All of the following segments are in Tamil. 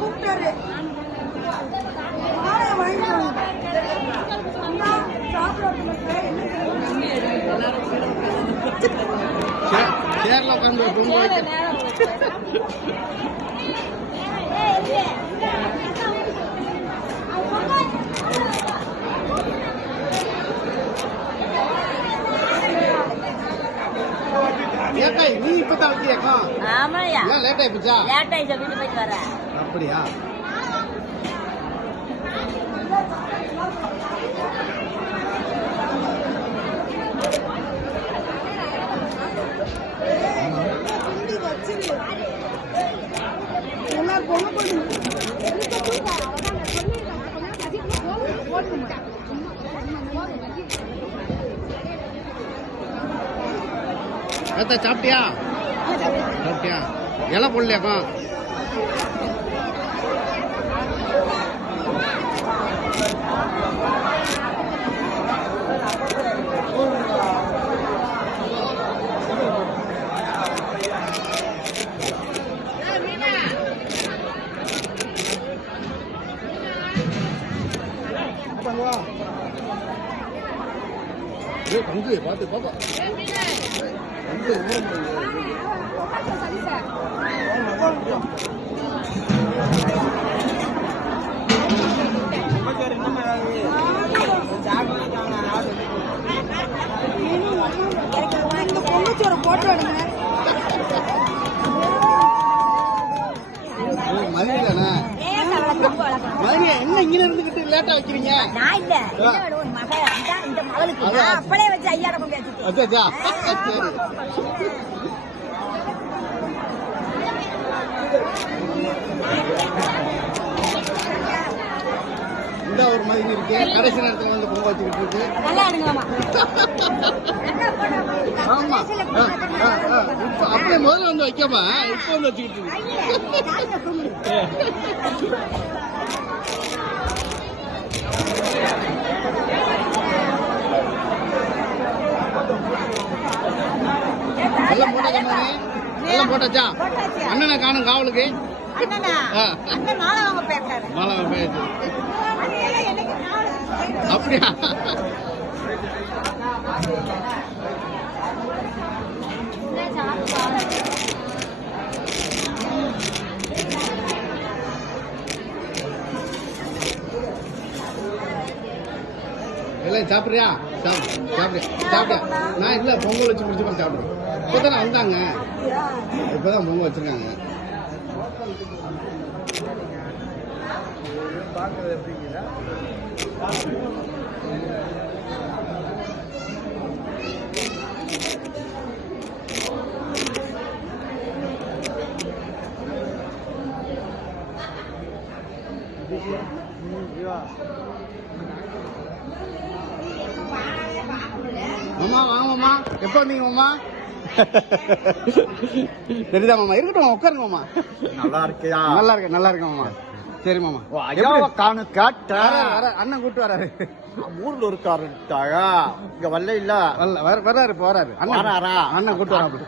கூப்பிட்டாரு வாங்கிட்டு சேர்ல உட்காந்து நீ இப்பதான் வைக்கிறியாக்கா? ஆமாயா. லேட் ஆயிடுச்சா? லேட் ஆயிடுச்சு, வீட்டு போயிட்டு வரேன். அப்படியா? சாப்பிட்டியா? சாப்பிட்டியா? இலை போடலையாக்கா? பங்கு பார்த்து பாப்பா பொங்கச்சோறு போட்டு மதுரை தானே? மதுரை என்ன இங்க இருந்துகிட்டு லேட்டா வைக்கிறீங்க? நான் இல்ல இந்த மகளுக்கு அப்படியே வச்சு ஐயாயிரம் சரி. இந்த ஒரு மாதிரி இருக்கு. கடைசி நேரத்துல வந்து பொங்க வச்சுக்கிட்டு இருக்கு. ஆமா அப்படியே முதல்ல வந்து வைக்காம இப்ப வந்து வச்சுக்கிட்டு இருக்கு. எல்லாம் போட்டாச்சா? எல்லாம் போட்டாச்சா? அண்ணனை காணும் காவலுக்கு. மாலை பேச்சு அப்படியா? எல்லாம் சாப்பிட்றியா? சாப்பிட்றியா? நான் இல்லை பொங்கல் வச்சு முடிச்சு கூட சாப்பிட்றேன். இப்போதானே வந்தாங்க, இப்போதான் பொங்கல் வச்சிருக்காங்க. பார்க்கறது எப்படிங்களா? மாமா வாங்க மாமா. எப்போ வந்தீங்க மாமா? தெரியுதா மாமா? இருக்கட்டும் உட்காருங்க மாமா. நல்லா இருக்கியா? நல்லா இருக்கு மாமா. சரி மாமா. அண்ணன் கூட்டு வராரு. ஊர்ல இருக்காருட்டாயா? இங்க வரல இல்ல? வர்றாரு இப்ப வராரு. அண்ணன் கூட்டு வராரு.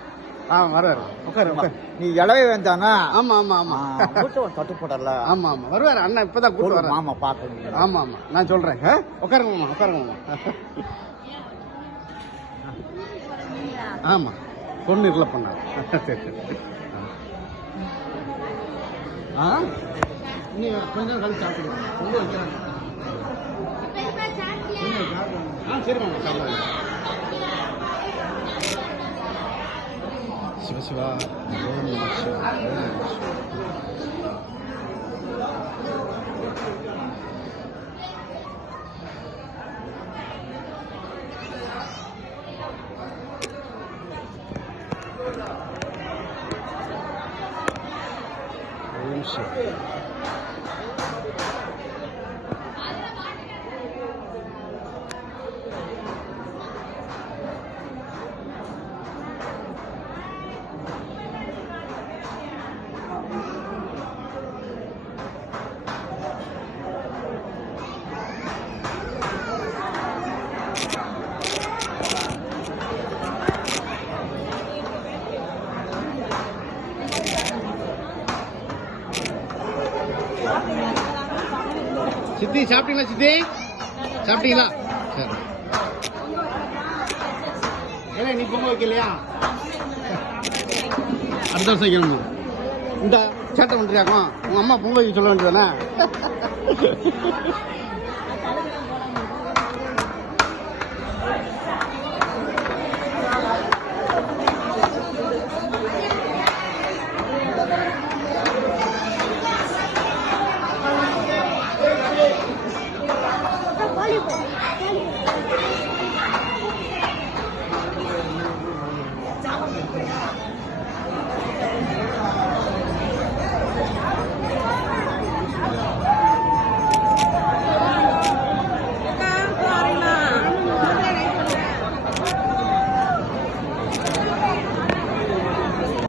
வர்றாரு. உட்காரு. நீ இளவே வேண்டானா? ஆமா ஆமா ஆமா. தட்டுப்படல. ஆமா ஆமா வருவாரு அண்ணன். இப்பதான் கூட்டு வர மாமா பாக்க. ஆமா ஆமா நான் சொல்றேன். உட்காருங்க மாமா. உட்காருங்க மாமா. ஆமா பொண்ணு இல்ல பண்ணா. சரி நீ கொஞ்சம் கழிச்சு சாப்பிடுங்க. பொண்ணு வைக்கிறாங்க. சரி மாமா சாப்பிடுங்க. சிவசிவா சித்தி சாப்பிட்டீங்களா சித்தி? சாப்பிட்டீங்களா? சரி. ஏலே நீ பொங்கல் வைக்கலையா? அடுத்த வருஷம் வைக்கணும். இந்த சேட்டை பண்றியாக்கும் உங்க அம்மா பொங்கல் வைக்க சொல்ல வேண்டியதானே?